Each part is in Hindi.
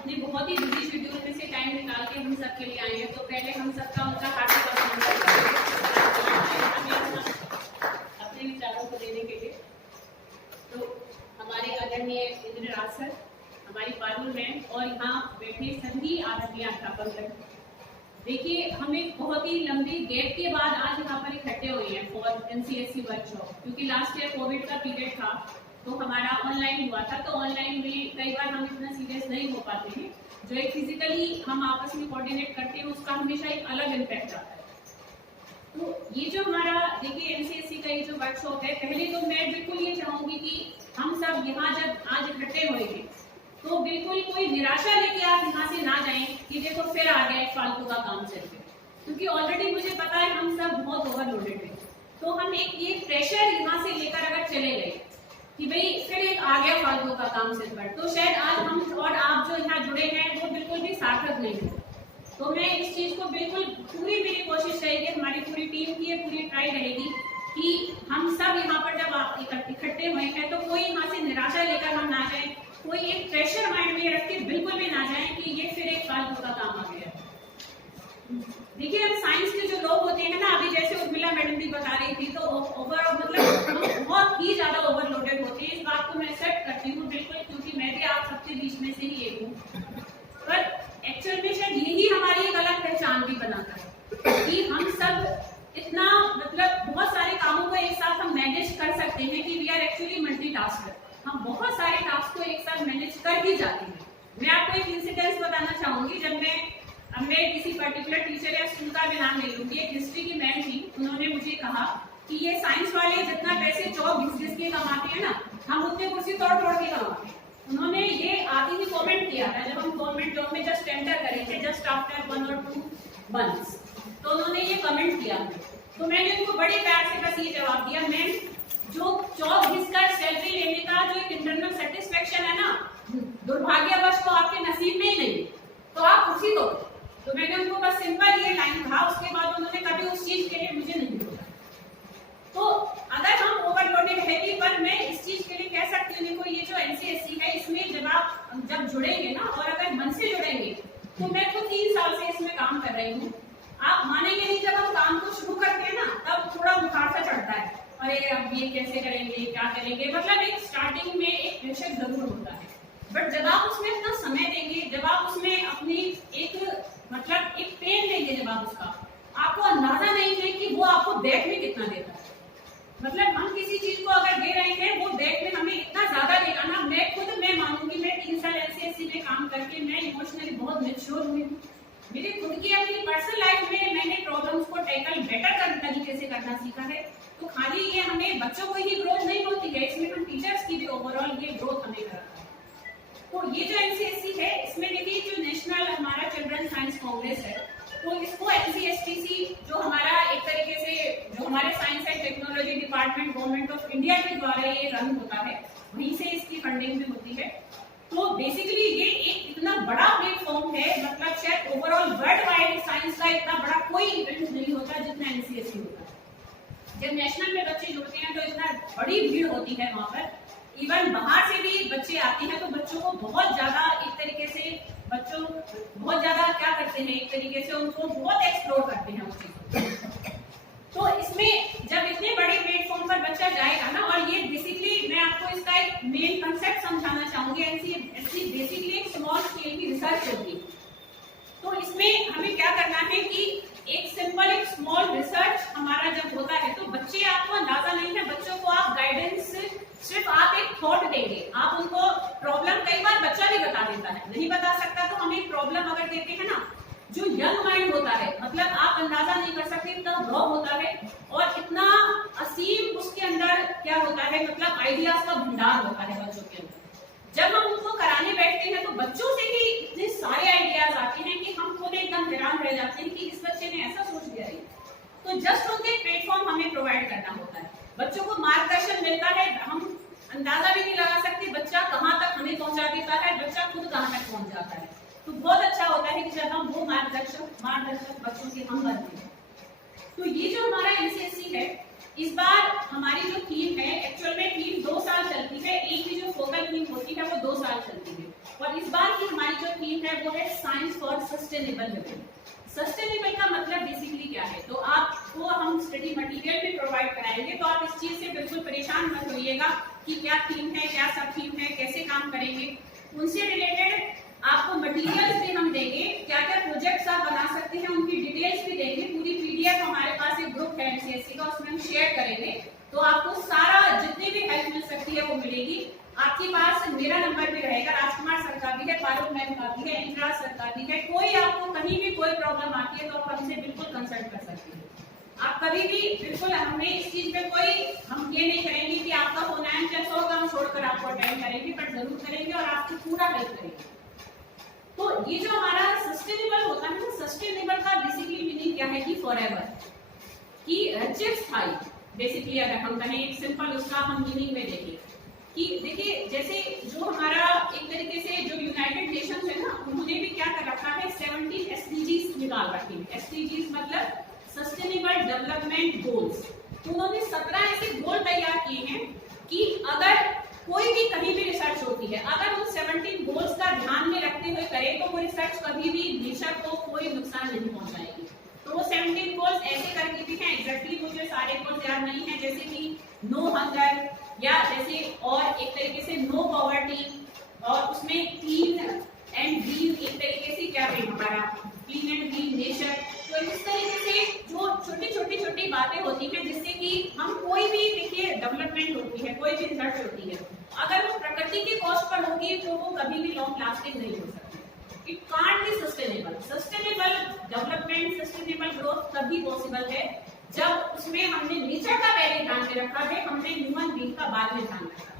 अपने बहुत ही बिजी शेड्यूल में से टाइम निकाल के हम सब के लिए आए हैं, तो पहले हम सबका उनका हार्दिक अभिनंदन अपने विचारों को देने के लिए। तो हमारे आदरणीय इंजीनियर राज सर, हमारी पारुल मैम और यहाँ बैठे सभी आदरणीय अध्यापक, देखिए हम एक बहुत ही लंबे गैप के बाद आज यहाँ पर इकट्ठे हुए हैं फॉर एनसीएससी वर्कशॉप, क्योंकि लास्ट ईयर कोविड का पीरियड था तो हमारा ऑनलाइन हुआ था। तो ऑनलाइन में कई बार हम इतना सीरियस नहीं हो पाते हैं, जो एक फिजिकली हम आपस में कोऑर्डिनेट करते हैं उसका हमेशा एक अलग इम्पैक्ट आता है। तो ये जो हमारा देखिए एनसीएससी का ये जो वर्कशॉप है, पहले तो मैं बिल्कुल ये चाहूंगी कि हम सब यहाँ जब आज इकट्ठे होंगे तो बिल्कुल कोई निराशा लेके आप यहाँ से ना जाएं कि देखो फिर आ गया एक फालतू का काम चल के, क्योंकि ऑलरेडी मुझे पता है हम सब बहुत ओवरलोडेड हैं। तो हम एक ये प्रेशर यहाँ से लेकर अगर चले गए कि भाई फिर एक आ गया फालतू का काम सिर पर, तो शायद आज हम और आप जो यहाँ जुड़े हैं वो बिल्कुल भी सार्थक नहीं हो। तो मैं इस चीज को बिल्कुल पूरी मेरी कोशिश रहेगी, हमारी पूरी टीम की पूरी ट्राई रहेगी कि हम सब यहाँ पर जब आप इकट्ठे हुए हैं तो कोई यहाँ से निराशा लेकर हम ना जाए, कोई एक प्रेशर माइंड में रख के बिल्कुल भी ना जाए कि ये फिर एक फालतू का काम आ गया। देखिए हम साइंस के जो लोग होते हैं ना, अभी जैसे उर्मिला मैडम भी बता रही थी, तो ओवरऑल मतलब हम बहुत ही ज्यादा ओवरलोडेड होते हैं। इस बात को मैं एक्सेप्ट करती हूँ बिल्कुल, क्योंकि मैं भी आप सबके बीच में से ही एक हूँ। पर एक्चुअल में शायद यही हमारी एक अलग पहचान भी बनाता है कि हम सब इतना मतलब बहुत सारे कामों को एक साथ हम मैनेज कर सकते हैं कि वी आर एक्चुअली मल्टीटास्कर। हम बहुत सारे टास्क को एक साथ मैनेज कर ही जाते हैं। मैं आपको एक इंसिडेंस बताना चाहूंगी। जब मैं किसी पर्टिकुलर टीचर या स्कूल का भी नाम ले लूंगी, एक हिस्ट्री की मैम थी, उन्होंने मुझे कहा कि ये साइंस वाले जितना पैसे चौक घिस के कमाते हैं ना, हम उतने कुर्सी तोड़ के कमाते हैं। उन्होंने ये आगे ही कमेंट किया था जब हम गवर्नमेंट जॉब में जस्ट एंटर करेंगे, जस्ट आफ्टर 1 और 2 मंथ्स, तो उन्होंने ये कमेंट किया। तो मैंने उनको बड़े प्यार से बस ये जवाब दिया, मैम जो चौक घिसकर सैलरी लेने का जो एक इंटरनल सेटिस्फेक्शन है ना, दुर्भाग्यवश तो आपके नसीब में ही नहीं, तो आप कुर्सी दो। तो मैंने उनको बस सिंपल ये लाइन कहा, उसके बाद उन्होंने कभी उस चीज के लिए मुझे नहीं बोला। तो अगर हम ओवरलोडेड है भी, पर मैं इस चीज के लिए कह सकती हूँ, देखो ये जो एनसीएससी है इसमें जब आप जुड़ेंगे ना और अगर मन से जुड़ेंगे, तो मैं खुद 3 साल से इसमें काम कर रही हूँ। आप मानेंगे नहीं, जब हम काम को शुरू करते हैं ना तब थोड़ा बुखार सा चढ़ता है, अरे अब ये कैसे करेंगे क्या करेंगे, मतलब एक स्टार्टिंग में एक प्रेशर जरूर होता है। बट जब आप उसमें अपना समय देंगे, जब आप उसमें अपनी एक पेन लेंगे, जब आप उसका, आपको अंदाजा नहीं है कि वो आपको बैक में कितना देता है। मतलब हम किसी चीज को अगर दे रहे हैं वो बैक में हमें इतना ज्यादा देगा ना। मैं मानूंगी, मैं 3 साल एनसीएससी में काम करके मैं इमोशनली बहुत मैच्योर हुई हूँ। मेरी खुद की अपनी पर्सनल लाइफ में मैंने प्रॉब्लम्स को टैकल बेटर तरीके से करना सीखा है। तो खाली ये हमें बच्चों को ही ग्रोथ नहीं होती है, इसमें हम टीचर्स की भी ओवरऑल ये ग्रोथ हमें कराता है। तो ये जो एनसीएससी है, इसमें देखिए जो नेशनल हमारा चिल्ड्रन साइंस कांग्रेस है, तो इसको एनसीएसटीसी जो हमारा एक तरीके से जो हमारे science and technology department government of India के द्वारा ये रन होता है, वहीं से इसकी फंडिंग भी होती है। तो बेसिकली ये एक इतना बड़ा प्लेटफॉर्म है, मतलब शायद ओवरऑल वर्ल्ड वाइड साइंस का इतना बड़ा कोई इवेंट नहीं होता जितना एनसीएससी होता है। जब नेशनल में बच्चे जुड़ते हैं तो इतना बड़ी भीड़ होती है वहां पर, इवन बाहर से भी बच्चे आते हैं, तो बच्चों को बहुत ज्यादा एक तरीके से बच्चों बहुत ज्यादा क्या करते हैं, एक तरीके से उनको बहुत एक्सप्लोर करते हैं उस चीज। तो इसमें जब इतने बड़े प्लेटफॉर्म पर बच्चा जाएगा ना, और ये बेसिकली मैं आपको इसका एक मेन कंसेप्ट समझाना चाहूंगी। एनसीएससी बेसिकली एक स्मॉल स्केल की रिसर्च होगी। तो इसमें हमें क्या करना है कि एक सिंपल एक स्मॉल रिसर्च हमारा जब होता है, तो बच्चे आपको अंदाजा नहीं है, बच्चों को आप गाइडेंस सिर्फ आप एक थॉट देंगे, आप उनको प्रॉब्लम, कई बार बच्चा भी बता देता है, नहीं बता सकता तो हम एक प्रॉब्लम अगर देते हैं ना, जो यंग माइंड होता है, मतलब आप अंदाजा नहीं कर सकते इतना रॉ होता है और इतना असीम उसके अंदर क्या होता है, मतलब आइडियाज का भंडार होता है बच्चों के अंदर। जब हम उनको कराने बैठते हैं तो बच्चों से ही इतने सारे आइडियाज आते हैं कि हम खुद एकदम हैरान रह जाते हैं कि इस बच्चे ने ऐसा सोच दिया है। तो जस्ट उनके प्लेटफॉर्म हमें प्रोवाइड करना होता है, बच्चों को मार्गदर्शन मिलता है। हम अंदाजा भी नहीं लगा सकते बच्चा कहाँ तक हमें पहुंचा देता है, बच्चा खुद कहाँ तक पहुंच जाता है। तो बहुत अच्छा होता है कि जब हम वो मार्गदर्शक बच्चों के हम बनते हैं। तो ये जो हमारा एनसीएससी है, इस बार हमारी जो थीम है, एक्चुअल में थीम 2 साल चलती है, एक ही जो फोकल थीम होती है वो 2 साल चलती है। और इस बार की हमारी जो थीम सस्टेनेबल लिविंग। सस्टेनेबल का मतलब बेसिकली क्या है, तो आपको हम स्टडी मटेरियल भी प्रोवाइड कराएंगे, तो आप इस चीज से बिल्कुल परेशान मत होइएगा कि क्या थीम है, क्या सब थीम है, कैसे काम करेंगे। उनसे रिलेटेड आपको मटेरियल्स भी हम देंगे, क्या क्या प्रोजेक्ट्स आप बना सकते हैं उनकी डिटेल्स भी देंगे। पूरी पीडीएफ हमारे पास एक ग्रुप है एमसीएससी का, उसमें हम शेयर करेंगे, तो आपको सारा जितनी भी हेल्प मिल सकती है वो मिलेगी। आपके पास मेरा नंबर भी रहेगा, राजकुमार सर का भी है, पारुल मैम का भी है, इंदिरा सर का भी है। कोई आपको कहीं भी कोई प्रॉब्लम आती है तो आप हमसे बिल्कुल कंसल्ट कर सकते हैं। आप कभी भी बिल्कुल, हमें इस चीज में कोई हम ये नहीं करेंगे कि आपका फोन आए या 100 काम छोड़कर आपको अटेंड करेंगे, बट जरूर करेंगे और आपकी पूरा हेल्प करेंगे। तो ये जो हमारा सस्टेनेबल होता है ना, सस्टेनेबल का बेसिकली मीनिंग क्या है कि फॉरएवर, कि चिरस्थायी। बेसिकली अगर हम कहें सिंपल उसका हम मीनिंग में देखें कि देखिए, जैसे जो हमारा एक तरीके से जो यूनाइटेड नेशंस है ना, उन्होंने भी क्या कर रखा है, 17 एसडीजीज निकाल रखे हैं। एसडीजीज मतलब सस्टेनेबल डेवलपमेंट गोल्स। तो उन्होंने 17 ऐसे गोल तैयार किए हैं कि अगर कोई भी कहीं भी रिसर्च होती है, अगर उन 17 गोल्स का ध्यान में रखते हुए करें तो वो रिसर्च कभी भी नेचर को कोई नुकसान नहीं पहुंचाएगी। तो वो 17 गोल्स ऐसे करके भी हैं, एग्जैक्टली मुझे सारे गोल्स याद नहीं है, जैसे कि नो हंगर, या जैसे और एक तरीके से नो पॉवर्टी, और उसमें क्लीन एंड ग्रीन एक तरीके से क्या है हमारा क्लीन एंड ग्रीन नेचर। तो इस तरीके से जो छोटी बातें होती हैं जिससे कि हम कोई भी देखिए डेवलपमेंट होती है, कोई भी रिसर्च होती है, अगर वो प्रकृति के कॉस्ट पर होगी तो वो कभी भी लॉन्ग लास्टिंग नहीं हो सकती। It can't be sustainable. Sustainable development, sustainable growth तभी पॉसिबल है जब उसमें हमने नेचर का पहले ध्यान में रखा है, हमने ह्यूमन बीइंग का बाद में ध्यान रखा।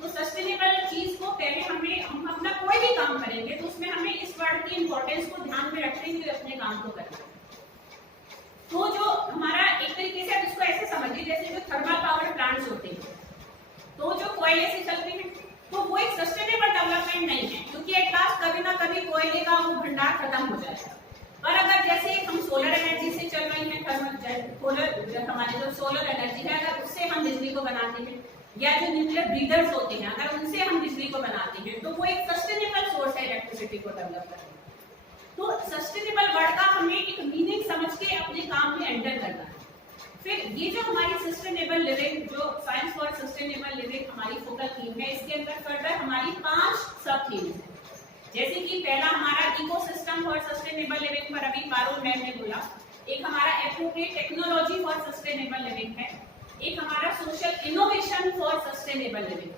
तो सस्टेनेबल चीज को पहले हम अपना कोई भी काम करेंगे तो उसमें हमें इस वर्ड की इंपॉर्टेंस को ध्यान में रखते हुए अपने काम को करना है। तो जो हमारा एक तरीके से आप इसको ऐसे समझिए, जैसे जो थर्मल पावर प्लांट्स होते हैं, तो जो कोयले से चलते हैं, तो वो एक सस्टेनेबल डेवलपमेंट नहीं है, क्योंकि एट लास्ट कभी ना कभी कोयले का वो भंडार खत्म हो जाएगा। पर अगर जैसे हम सोलर एनर्जी से चल रही है, हमारे जो सोलर एनर्जी है, अगर उससे हम बिजली को बनाते हैं, या जो न्यूक्लियर ब्रीडर्स होते हैं अगर उनसे हम बिजली को बनाते हैं, तो वो एक सस्टेनेबल सोर्स है इलेक्ट्रिसिटी को डेवलप करने। तो सस्टेनेबल वर्ड का हमें एक मीनिंग समझ के अपने काम में एंटर करना है। फिर ये जो हमारी सस्टेनेबल लिविंग, जो साइंस फॉर सस्टेनेबल लिविंग हमारी फोकल थीम है, इसके अंदर फर्दर हमारी 5 सब थीम्स हैं। जैसे कि पहला हमारा इकोसिस्टम फॉर सस्टेनेबल लिविंग पर अभी पारुल मैम ने बोला, एक हमारा appropriate technology for sustainable living है, एक हमारा social innovation for sustainable living.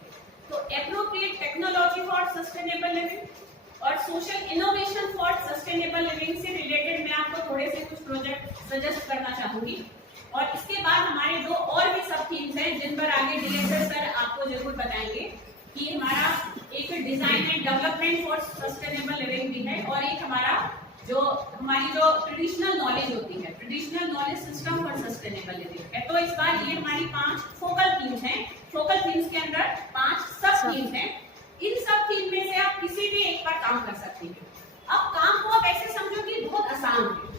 तो appropriate technology for sustainable living और social innovation for sustainable living से रिलेटेड मैं आपको थोड़े से कुछ प्रोजेक्ट सजेस्ट करना चाहूंगी। और इसके बाद हमारे 2 और भी सब थीम्स हैं जिन पर आगे डायरेक्टर सर आपको जरूर बताएंगे कि हमारा एक design and development for sustainable living भी है, और एक हमारा जो हमारी जो ट्रेडिशनल नॉलेज होती है, traditional knowledge system for sustainable living है। तो इस बार ये हमारी 5 फोकल थीम्स हैं। फोकल थीम्स के अंदर 5 सब थीम्स हैं। इन सब थीम में से आप किसी भी एक पर काम कर सकते हैं। अब काम को आप ऐसे समझो कि बहुत आसान है,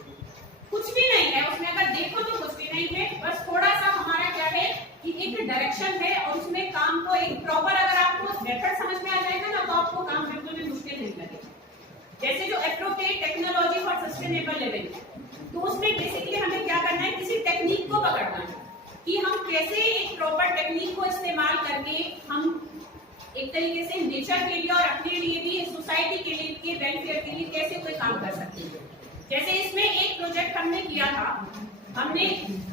कुछ भी नहीं है उसमें, अगर देखो तो कुछ भी नहीं है, बस थोड़ा सा हमारा क्या है कि एक डायरेक्शन है, और उसमें काम को एक प्रॉपर अगर आपको मेथड समझ में आ जाएगा ना, तो आपको काम बिल्कुल भी मुश्किल नहीं लगेगा। जैसे जो appropriate technology for sustainable living है, तो उसमें बेसिकली हमें क्या करना है, किसी टेक्निक को पकड़ना है कि हम कैसे एक प्रॉपर टेक्निक को इस्तेमाल करके हम एक तरीके से नेचर के लिए और अपने लिए भी, सोसाइटी के लिए के वेलफेयर के लिए कैसे कोई काम कर सकते हैं। जैसे इसमें एक प्रोजेक्ट हमने किया था, हमने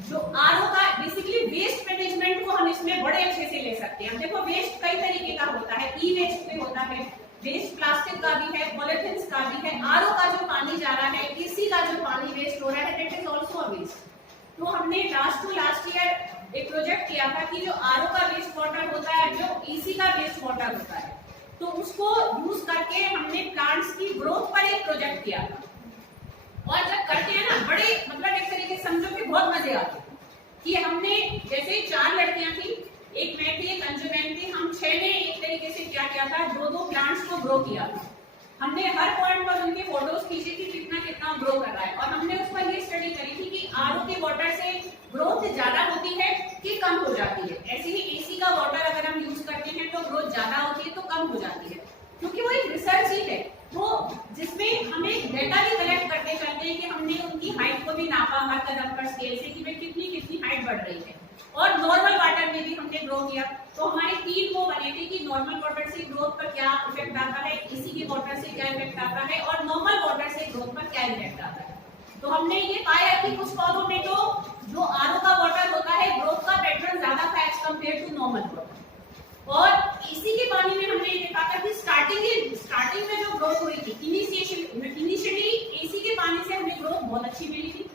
जो आरओ का बेसिकली वेस्ट मैनेजमेंट को हम इसमें बड़े अच्छे से ले सकते हैं। देखो वेस्ट कई तरीके का होता है, ई वेस्ट भी होता है, वेस्ट प्लास्टिक का भी है, पॉलिथीन का भी है, आरओ का जो पानी जा रहा है, एसी का जो पानी वेस्ट हो रहा है, that is also a waste. तो हमने लास्ट ईयर एक प्रोजेक्ट किया था कि जो आरओ का वेस्ट वाटर होता है, जो ईसी का वेस्ट वाटर होता है, तो उसको यूज करके हमने प्लांट्स की ग्रोथ पर एक प्रोजेक्ट किया था। और जब करते हैं ना, बड़े मतलब एक तरीके से समझो कि बहुत मजे आते हैं कि हमने जैसे 4 लड़कियां थी, एक मैं थी, एक अंजू मैम थी, हम 6 ने एक तरीके से क्या किया था, 2-2 प्लांट्स को ग्रो किया था। हमने हर पॉइंट पर उनके फोटोज खींची थी कितना कितना ग्रो कर रहा है, और हमने उस पर ये स्टडी करी थी कि आरओ के वाटर से ग्रोथ ज्यादा होती है कि कम हो जाती है। ऐसे ही एसी का वाटर अगर हम यूज करते हैं तो ग्रोथ ज्यादा होती है तो कम हो जाती है, क्योंकि वो एक रिसर्च ही है, वो जिसमें हमें डेटा भी कलेक्ट हर कदम पर स्केल से कि भाई कितनी कितनी हाइट बढ़ रही है। और नॉर्मल वाटर में भी हमने ग्रो किया, तो हमारे 3 वो बने थे कि नॉर्मल वाटर से ग्रोथ पर क्या इफेक्ट आता है, एसी के वाटर से क्या इफेक्ट आता है, और नॉर्मल वाटर से ग्रोथ पर क्या इफेक्ट आता है। तो हमने ये पाया कि कुछ पौधों में तो जो आरओ का वाटर होता है ग्रोथ का पैटर्न ज्यादा था as compare to normal water, और एसी के पानी में हमने ये देखा था कि स्टार्टिंग में जो ग्रोथ हुई थी इनिशियली एसी के पानी से हमें ग्रोथ बहुत अच्छी मिली थी,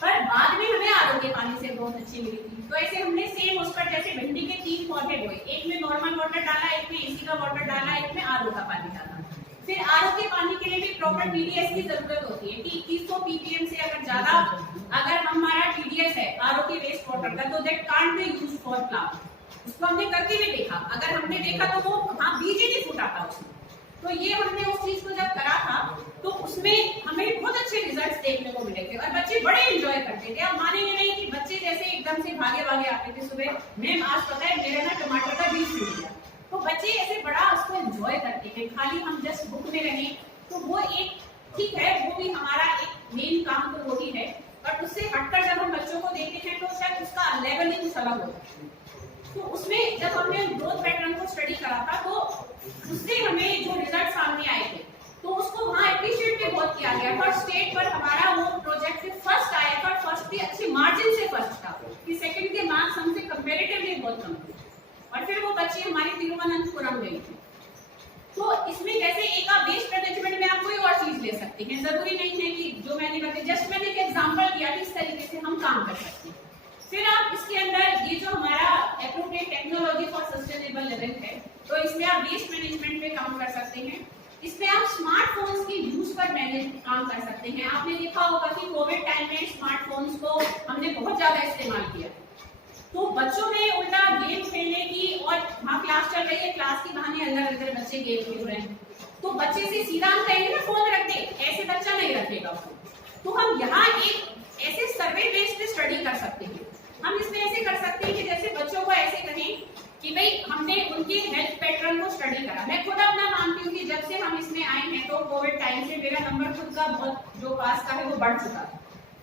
पर बाद में हमें आरओ के पानी से ग्रोथ अच्छी मिली थी। तो ऐसे हमने सेम उस पर जैसे भिंडी के 3 पौधे बोए, एक में नॉर्मल वाटर डाला, एक में एसी का वाटर डाला, एक में आरओ का पानी डाला। फिर आरओ के पानी के लिए भी प्रॉपर टीडीएस की जरूरत होती है कि 2100 ppm से अगर ज्यादा अगर हमारा टीडीएस है आरओ के वेस्ट वाटर का, तो that can't be used for plant. उसको हमने करके भी देखा, अगर हमने देखा तो वो हाँ बीज ही नहीं फूटा था उसमें। तो ये हमने उस चीज को जब करा था तो उसमें हमें बहुत अच्छे रिजल्ट्स देखने को मिले थे और बच्चे बड़े एंजॉय करते थे। अब मानेंगे नहीं कि बच्चे जैसे एकदम से भागे भागे आते थे सुबह, मैम आज पता है मेरा ना टमाटर का बीज फूट गया, तो बच्चे ऐसे बड़ा उसको एंजॉय करते हैं। खाली हम जस्ट बुक में रहें तो वो एक ठीक है, वो भी हमारा एक मेन काम तो वही है, बट उससे हटकर जब हम बच्चों को देखते हैं तो शायद उसका लेवल ही कुछ अलग होता है। तो उसमें जब हमने ग्रोथ पैटर्न को स्टडी करा था तो उससे हमें जो रिजल्ट सामने आए थे तो उसको वहाँ एप्रिशिएट भी बहुत किया गया। फर्स्ट स्टेट पर हमारा वो प्रोजेक्ट फर्स्ट आया था, फर्स्ट भी अच्छे मार्जिन से फर्स्ट था कि सेकंड के मार्क्स हमसे कंपैरेटिवली बहुत कम थे, और फिर वो बच्चे हमारे तिरुवनंतपुरम गई थी। तो इसमें जैसे एक आप वेस्ट मैनेजमेंट में आप कोई और चीज ले सकते हैं, जरूरी नहीं है कि जो मैंने बताया, जस्ट मैंने एक एग्जांपल दिया कि इस तरीके से हम काम कर सकते हैं। फिर आप इसके अंदर ये जो हमारा appropriate technology for sustainable living है, तो इसमें आप वेस्ट मैनेजमेंट पे काम कर सकते हैं। इसमें आप स्मार्टफोन्स के यूज पर काम कर सकते हैं। आपने देखा होगा कि कोविड टाइम में स्मार्टफोन्स को हमने बहुत ज्यादा इस्तेमाल किया, तो बच्चों ने उल्टा गेम खेलने की, और वहाँ क्लास चल रही है, क्लास के बहाने अंदर अंदर बच्चे गेम खेल रहे हैं, तो बच्चे से सीधा हम कहेंगे ना फोन रख दे, ऐसे बच्चा नहीं रखेगा। तो हम यहाँ एक ऐसे सर्वे बेस्ड पे स्टडी कर सकते हैं। हम इसमें ऐसे कर सकते हैं कि जैसे बच्चों को ऐसे कहें कि भाई हमने उनके हेल्थ पैटर्न को स्टडी करा। मैं खुद अपना मानती हूँ कि जब से हम इसमें आए हैं तो कोविड टाइम से मेरा नंबर खुद का बहुत जो पास का है वो बढ़ चुका है,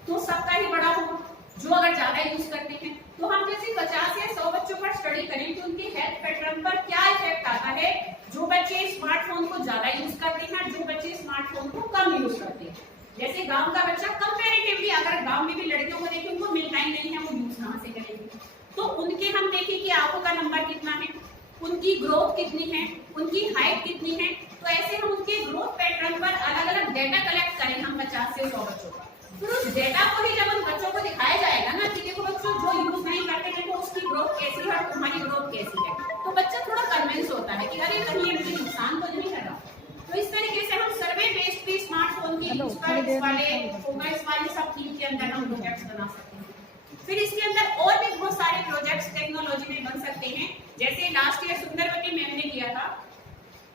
तो सबका ही बड़ा होगा जो अगर ज्यादा यूज करते हैं। तो हम जैसे 50 या 100 बच्चों पर स्टडी करें कि उनके हेल्थ पैटर्न पर क्या इफेक्ट आता है, जो बच्चे स्मार्टफोन को ज्यादा यूज करते हैं, जो बच्चे स्मार्टफोन को कम यूज करते हैं। जैसे गांव का बच्चा कंपैरेटिवली, अगर गांव में भी लड़कियों को देखें उनको मिलना ही नहीं है, वो यूज कहां से करेंगे। तो उनके हम देखें कि आंखों का नंबर कितना है, उनकी ग्रोथ कितनी है, उनकी हाइट कितनी है, तो ऐसे हम उनके ग्रोथ पैटर्न पर अलग अलग डेटा कलेक्ट करें हम 50 से 100 बच्चों का। फिर उस डेटा को ही जब उन बच्चों को दिखाया जाएगा ना कि देखो बच्चों जो यूज नहीं करते हैं तो उसकी ग्रोथ कैसी है और तुम्हारी ग्रोथ कैसी है, तो बच्चा थोड़ा कन्विंस होता है कि अरे कहीं मुझे नुकसान तो नहीं कर रहा। तो इस तरीके से हम सर्वे बेस्ड भी स्मार्टफोन की यूज पर इस वाले मोबाइल्स वाले सब थीम के अंदर हम प्रोजेक्ट्स बना सकते हैं। फिर इसके अंदर और भी बहुत सारे प्रोजेक्ट्स टेक्नोलॉजी में बन सकते हैं। जैसे लास्ट ईयर सुंदरवती मैम ने किया था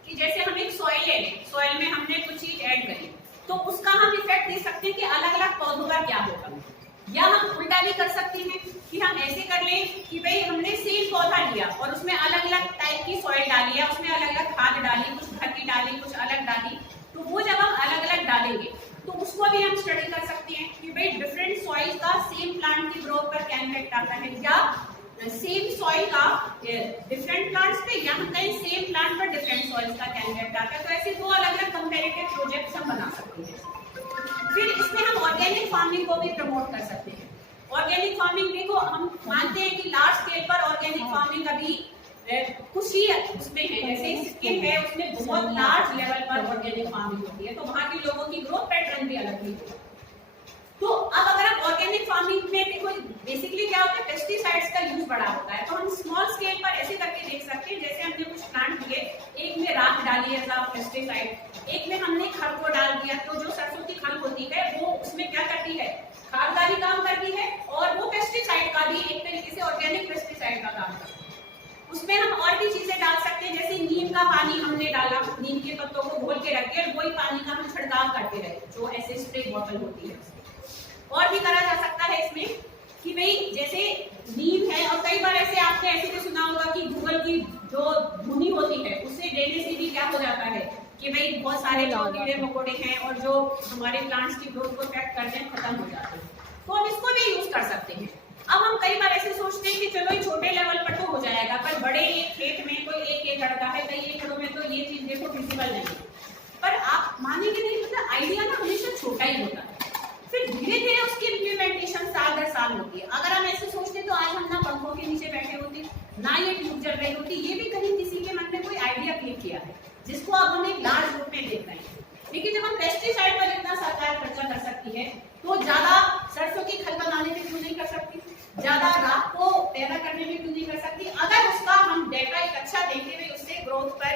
कि जैसे हम एक सॉइल ले लें, सॉइल में हमने कुछ चीज ऐड करी, तो उसका हम इफेक्ट दे सकते हैं कि अलग अलग पौधों का क्या होगा। या हम उल्टा भी कर सकते हैं कि हम ऐसे कर लें कि भाई हमने सेम पौधा लिया और उसमें अलग अलग टाइप की सॉइल डाली है, उसमें अलग अलग खाद डाली, कुछ घर की डाली, कुछ अलग डाली, तो वो जब हम अलग अलग डालेंगे तो उसको भी हम स्टडी कर सकते हैं कि भाई डिफरेंट सॉइल का सेम प्लांट की ग्रोथ पर क्या इफेक्ट आता है, या सेम सॉइल का डिफरेंट प्लांट्स पे, या हम कहीं सेम प्लांट पर डिफरेंट सॉइल्स का क्या इफेक्ट आता है। तो ऐसे दो अलग अलग कंपैरेटिव प्रोजेक्ट्स हम बना सकते हैं। फिर इसमें हम ऑर्गेनिक फार्मिंग को भी प्रमोट कर सकते हैं। ऑर्गेनिक फार्मिंग देखो, हम मानते हैं कि लार्ज स्केल पर ऑर्गेनिक फार्मिंग अभी कुछ ही उसमें है, जैसे सिक्किम है उसमें बहुत लार्ज लेवल पर ऑर्गेनिक फार्मिंग होती है, तो वहाँ के लोगों की ग्रोथ पैटर्न भी अलग ही होगा। तो अब अगर आप ऑर्गेनिक फार्मिंग में देखो, बेसिकली क्या होता है, पेस्टिसाइड्स का यूज बड़ा होता है, तो हम स्मॉल स्केल पर ऐसे करके देख सकते हैं। जैसे हमने कुछ प्लांट लिए, एक में राख डाली एज अ पेस्टिसाइड, एक में हमने खल को डाल दिया, तो जो सरसों की खल होती है वो उसमें क्या करती है, खाद का भी काम करती है और वो पेस्टिसाइड का भी एक तरीके से ऑर्गेनिक पेस्टिसाइड का काम करती है। उसमें हम और भी चीजें डाल सकते हैं, जैसे नीम का पानी हमने डाला, नीम के पत्तों को घोल के रख दिया और वही पानी का हम छिड़काव करते रहे, जो ऐसे स्प्रे बॉटल होती है। और भी करा जा सकता है इसमें कि भाई जैसे नीम है, और कई बार ऐसे आपने ऐसे भी सुना होगा कि गूगल की जो भूमि होती है उससे देने से भी क्या हो जाता है कि भाई बहुत सारे जो कीड़े मकोड़े हैं और जो हमारे प्लांट्स की ग्रोथ को इफेक्ट करते हैं खत्म हो जाते हैं। तो हम इसको भी यूज कर सकते हैं। अब हम कई बार ऐसे सोचते हैं कि चलो ये छोटे लेवल पर तो हो जाएगा, पर बड़े एक खेत में कोई एक एकड़ का है, कई एकड़ों में तो ये चीज देखो फिजिबल नहीं, पर आप मानेंगे नहीं, मतलब आइडिया ना हमेशा छोटा ही होता है, फिर धीरे धीरे उसकी इम्प्लीमेंटेशन साल दर साल होती है। अगर हम ऐसे सोचते तो आज हम ना पंखों के नीचे बैठे होते, ना ये ट्यूब जल रही होती, ये भी कहीं किसी के मन में कोई आइडिया क्लिक किया है जिसको अब हम एक लार्ज रूप में देख रहे हैं। लेकिन जब हम पेस्टिसाइड पर इतना सरकार खर्चा कर सकती है तो ज्यादा सरसों की खल बनाने में क्यों नहीं कर सकती, ज्यादा राख को पैदा करने में क्यों नहीं कर सकती। अगर उसका हम डेटा एक अच्छा देखते हुए उससे ग्रोथ पर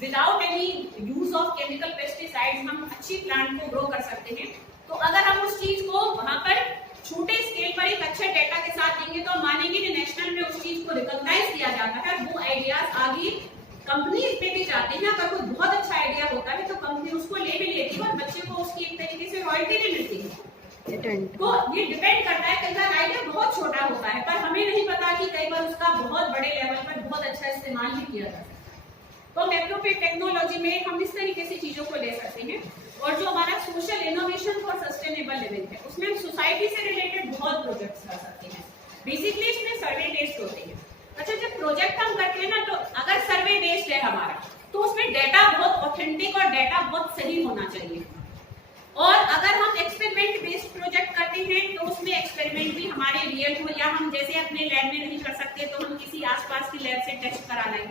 without any use of chemical pesticides हम अच्छी प्लांट को ग्रो कर सकते हैं, तो अगर हम उस चीज को वहां पर छोटे स्केल पर एक अच्छे डेटा के साथ देंगे तो मानेंगे कि नेशनल में उस चीज को रिकॉग्नाइज किया जाता है, वो आइडियाज आगे कंपनीज पे भी जाते हैं। अगर कोई बहुत अच्छा आइडिया होता है तो कंपनी उसको ले भी लेती है और बच्चे को उसकी एक तरीके से रॉयल्टी भी मिलती है। तो ये डिपेंड करता है, कई बार आइडिया बहुत छोटा होता है पर हमें नहीं पता कि कई बार उसका बहुत बड़े लेवल पर बहुत अच्छा इस्तेमाल भी किया जा सकता है। तो मैक्रोपेड टेक्नोलॉजी में हम इस तरीके से चीजों को ले सकते हैं। और जो हमारा social innovation for sustainable living है उसमें हम सोसाइटी से रिलेटेड बहुत प्रोजेक्ट्स कर सकते हैं। बेसिकली इसमें सर्वे बेस्ड होते हैं। अच्छा, जब प्रोजेक्ट हम करते हैं ना, तो अगर सर्वे बेस्ड है हमारा तो उसमें डेटा बहुत ऑथेंटिक और डेटा बहुत सही होना चाहिए। और अगर हम एक्सपेरिमेंट बेस्ड प्रोजेक्ट करते हैं तो उसमें एक्सपेरिमेंट भी हमारे रियल हो, या हम जैसे अपने लैब में नहीं कर सकते तो हम किसी आसपास की लैब से टेस्ट करा लें।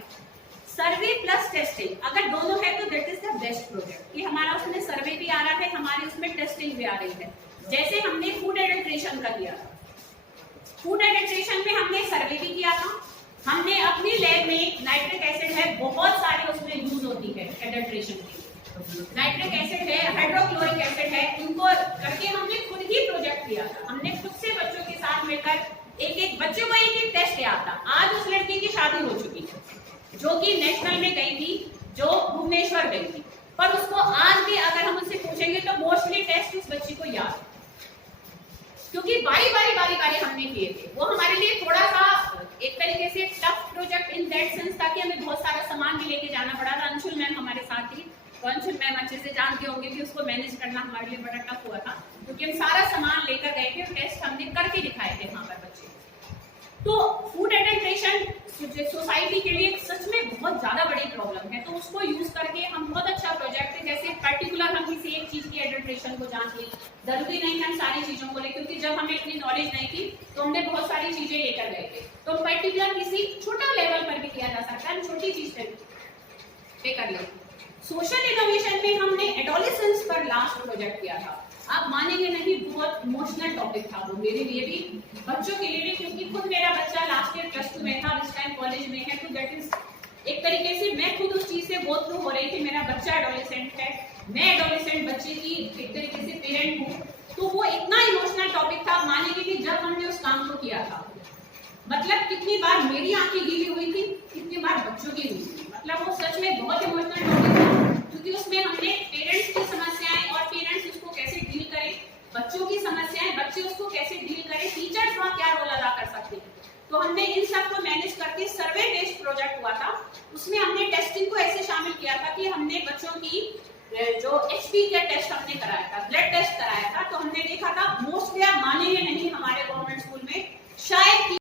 सर्वे प्लस टेस्टिंग अगर दोनों है तो that is the best project. ये हमारा उसमें सर्वे भी आ रहा है, हमारी उसमें टेस्टिंग भी आ रही है। जैसे हमने फूड एडल्ट्रेशन का किया था, फूड एडल्ट्रेशन में हमने सर्वे भी किया था। हमने अपनी लैब में नाइट्रिक एसिड है, बहुत सारे उसमें यूज होती है एडल्ट्रेशन की, नाइट्रिक एसिड है, हाइड्रोक्लोरिक एसिड है, उनको करके हमने खुद ही प्रोजेक्ट किया था। हमने खुद से बच्चों के साथ मिलकर एक बच्चे को एक टेस्ट किया था। आज उस लड़की की शादी हो चुकी है जो कि नेशनल में गई थी, जो भुवनेश्वर गई थी, पर उसको आज भी अगर हम उससे पूछेंगे तो मोस्टली टेस्ट उस बच्ची को याद है, क्योंकि बारी बारी हमने किए थे। वो हमारे लिए थोड़ा सा एक तरीके से tough project in that sense, ताकि हमें बहुत सारा सामान भी लेके जाना पड़ा था। अंशुल मैम हमारे साथ थी, तो अंशुल मैम अच्छे से जानते होंगे कि उसको मैनेज करना हमारे लिए बड़ा टफ हुआ था, क्योंकि हम सारा सामान लेकर गए थे और टेस्ट हमने करके दिखाए थे वहां पर बच्चे। तो फूड एडल्ट्रेशन सोसाइटी के लिए सच में बहुत ज्यादा बड़ी प्रॉब्लम है, तो उसको यूज करके हम बहुत अच्छा प्रोजेक्ट है। जैसे पर्टिकुलर हम किसी एक चीज की एडल्ट्रेशन को जांच ली, जरूरी नहीं हम सारी चीजों को ले, क्योंकि जब हमें इतनी नॉलेज नहीं थी तो हमने बहुत सारी चीजें लेकर गए थे। तो पर्टिकुलर किसी छोटा लेवल पर भी किया जा सकता है, हम छोटी चीज पे कर ले। सोशल इनोवेशन में हमने एडोलेसेंस पर लास्ट प्रोजेक्ट किया था। आप मानेंगे नहीं, बहुत इमोशनल टॉपिक था वो मेरे लिए भी, बच्चों के लिए भी, क्योंकि खुद मेरा बच्चा लास्ट ईयर +2 में था, इस टाइम कॉलेज में है। तो दैट इज एक तरीके से मैं खुद उस चीज से गो थ्रू हो रही थी। मेरा बच्चा एडोलेसेंट है, मैं एडोलेसेंट बच्चे की एक तरीके से पेरेंट हूँ। तो वो इतना इमोशनल टॉपिक था, मानेंगे कि जब हमने उस काम को किया था, मतलब कितनी बार मेरी आंखें गीली हुई थी, कितनी बार बच्चों की हुई थी। मतलब वो सच में बहुत इमोशनल टॉपिक था, क्योंकि उसमें हमने पेरेंट्स की समस्याएं और पेरेंट्स उसको कैसे डील करें, बच्चों की समस्याएं बच्चे उसको कैसे डील करें, टीचर्स वहाँ क्या रोल अदा कर सकते हैं। तो हमने इन सब को मैनेज करके सर्वे बेस्ड प्रोजेक्ट हुआ था। उसमें हमने टेस्टिंग को ऐसे शामिल किया था कि हमने बच्चों की जो HP का टेस्ट हमने कराया था, ब्लड टेस्ट कराया था। तो हमने देखा था मोस्टली, आप मानेंगे नहीं, हमारे गवर्नमेंट स्कूल में शायद